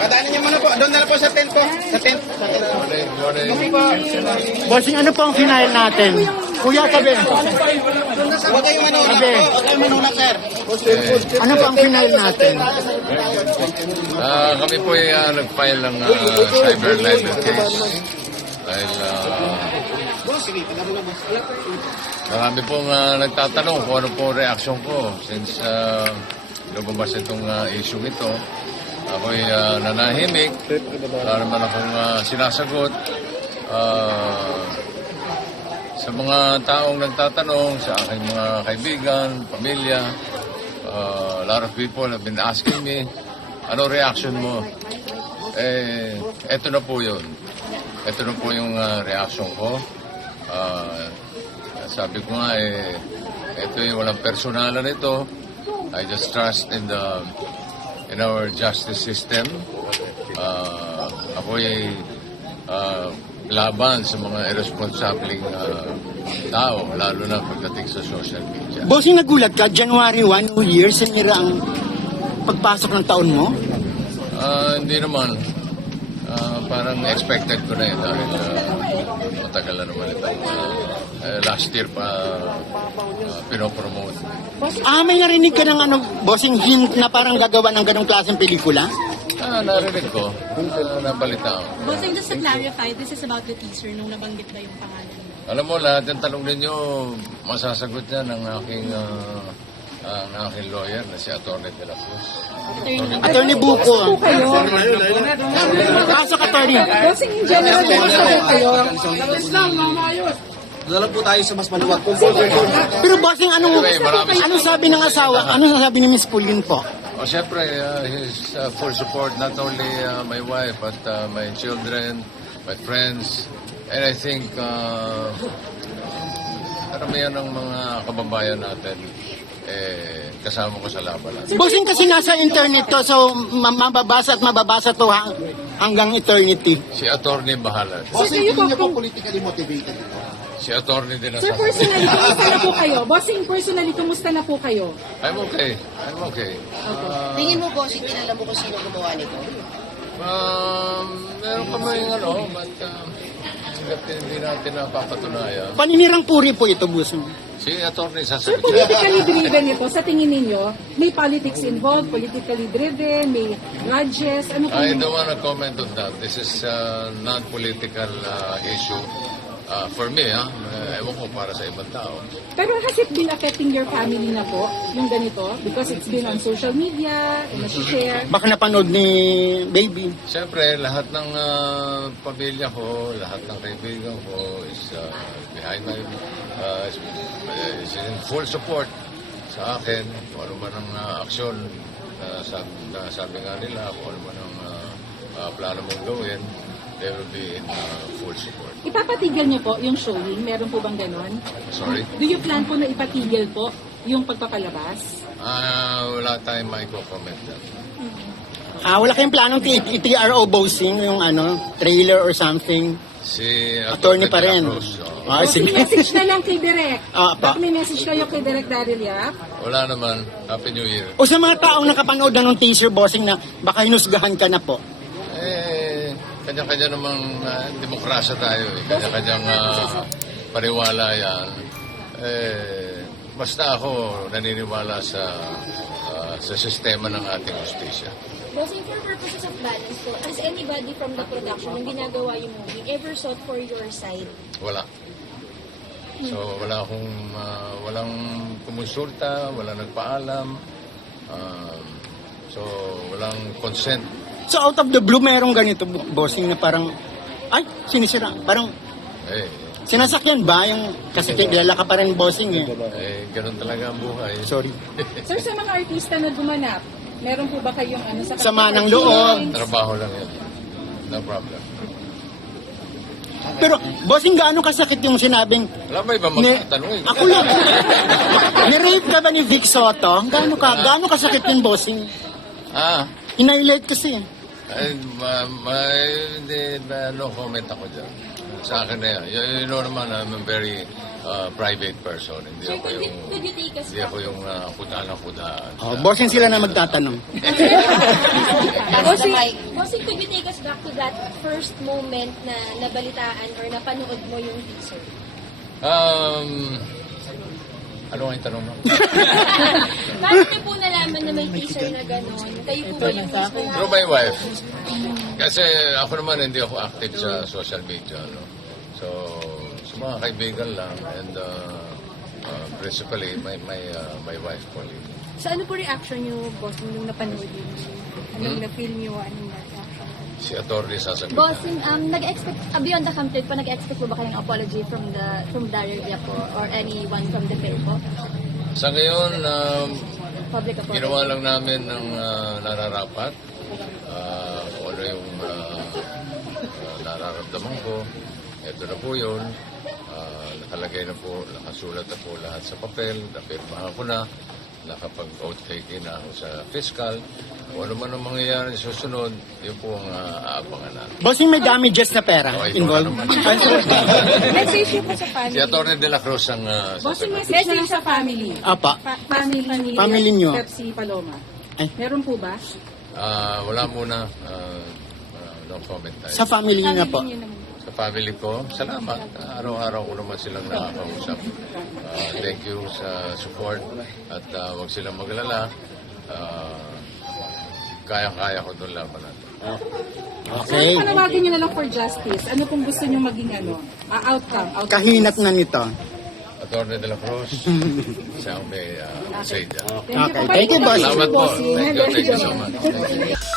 Padaanan niyo muna po. Doon na lang po sa tent po. Sa tent. Bossing, ano po ang final natin? Kuya, sabi. Huwag kayong manulak Sabi. po. Huwag kayong manulak, sir. Ano po ang final natin? Kami po ay nag-file ng cyber libel case. Dahil marami pong nagtatanong kung ano po reaction ko since lumabas itong issue ito. Ako'y nanahimik. Wala naman akong sinasagot. Sa mga taong nagtatanong, sa aking mga kaibigan, pamilya, a lot of people have been asking me, ano reaction mo? Eto na po yun. Ito na po yung reaction ko. Sabi ko nga, ito yung walang personalan ito. I just trust in our justice system. Ako ay laban sa mga irresponsibleng tao, lalo na pagdating sa social media. Bossing, nagulat ka, January 1, New Year, sinira ang pagpasok ng taon mo? Hindi naman. Parang expected ko na yun dahil matagal na naman ito. Last year pa pinopromote. May narinig ka ng bossing, hint na parang gagawa ng ganong klaseng pelikula? Narinig ko. Nabalita ko. Bossing, just to clarify, this is about the teaser nung nabanggit ba yung pangalan mo? Alam mo, lahat ng tanong ninyo, masasagot yan ng aking lawyer na si Atty. De La Cruz. Attorney Buko. Pasok, attorney. Bossing, in general, kumusta po kayo? Dala po tayo sa mas maluwag. Pero bossing, Anyway, marami- ano sabi ng asawa? Ano sabi ni Miss Pauline po? Siyempre, his full support, not only my wife, but my children, my friends, and I think karamihan ng mga kababayan natin kasama ko sa laban natin. Bossing, kasi nasa internet to, so mababasa at mababasa to hanggang eternity. Si attorney bahala. Bossing, kayo po, politically motivated. Si attorney din ang sir, sasagot. personally, kumusta na po kayo? Bossing, personally, kumusta na po kayo? I'm okay. I'm okay. Tingin mo, bossing, kilala mo kung sino gumawa nito? Meron pa may but hindi natin napapatunayan. Paninirang puri po ito, bossing. Si attorney Sir, sasagot. politically driven ito, sa tingin ninyo, may politics involved, politically driven, may grudges, ano po? I don't want to comment on that. This is a non-political issue. For me, ewan ko para sa ibang tao. Pero has it been affecting your family na po, yung ganito? Because it's been on social media, nasi-share. Baka napanood ni baby. Siyempre, lahat ng pamilya ko, lahat ng kaibigan ko is behind my, is in full support sa akin. Kung ano man ang aksyon na sabi nga nila, kung ano man ang plano mong gawin, they will be in full support. Ipapatigil niyo po yung showing? Meron po bang ganon? Sorry? Do you plan po na ipatigil po yung pagpapalabas? Wala tayong maiko-comment dyan. Wala kayong planong i-TRO bossing, yung trailer or something? Si Attorney pa De La rin. Cruz, Sige. Message na lang kay Direk. Pa. May message kayo kay Direk Daryl Yap. Wala naman. Happy New Year. O sa mga taong nakapanood na ng teaser bossing na baka hinusgahan ka na po. Kanya-kanya namang demokrasya tayo. Kanya-kanyang paniwala yan. Basta ako naniniwala sa sistema ng ating justisya. Bossing, for purposes of balance po, has anybody from the production nung ginagawa yung movie ever sought for your side? Wala. So walang kumonsulta, walang nagpaalam. So walang consent. So out of the blue, merong ganito bossing na parang, sinisira. Parang, sinasakyan ba yung, kasi kilala ka pa rin bossing Ganun talaga ang buhay. Sorry. Sir, sa mga artista na gumanap, meron po ba kayong sa Sama ng loob. Trabaho lang yan. No problem. Pero, bossing, gaano kasakit yung sinabing, Alam mo, iba magtatanong eh. ako lang, ni-rape ka ba ni Vic Soto? Gaano kasakit yung bossing? Hinighlight kasi. No comment ako dyan. Sa akin na yan. You know naman, I'm a very private person. Hindi ako yung kuda ng kudaan. Bossing sila na magtatanong. Bossing, Bossing, could you take us back to that first moment na nabalitaan or napanood mo yung teaser? Ano nga yung tanong mo? Paano niyo po nalaman na may teaser na gano'n? Kayo po ba yung mismo? Through my wife. Kasi ako naman hindi ako active sa social media. No? So, sa mga kaibigan lang and principally my wife, Pauline. So ano po reaction niyo, boss, nung napanood niyo? Anong na-feel niyo? Anong reaction? Si Atty. sasagot. Bossing, nag-expect, beyond the complete po, nag-expect po ba kayong apology from Daryl Villa po or anyone from the film po? Sa ngayon, Public apology. ginawa lang namin ng nararapat. Kung ano yung nararamdaman ko. Ito na po yun. Nakalagay na po, nakasulat na po lahat sa papel. Napirmahan ko na. Nakapag-oath taking na ako sa fiscal. Kung ano man ang mangyayari sa susunod, yun po ang aabangan natin. Bossing, may damages na pera Okay, involved. Message niyo po sa Si family. Atty. De La Cruz ang Bossing, sasagot. message na lang sa family. Apa. Family niyo. Pepsi Paloma. Ay. Meron po ba? Wala muna. No comment tayo. Sa family niyo na po. Sa family ko, salamat. Araw-araw ko naman silang nakakausap. Thank you sa support at huwag silang maglala. Kaya-kaya ko doon laban natin. Okay. So, panawagan niyo na lang for justice. Ano pong gusto niyo maging outcome? Kahinat na nito. Atty. De La Cruz, siya ang may say dyan. Okay. Thank you, boss. Salamat po. Bossing. Thank you so much. Thank you.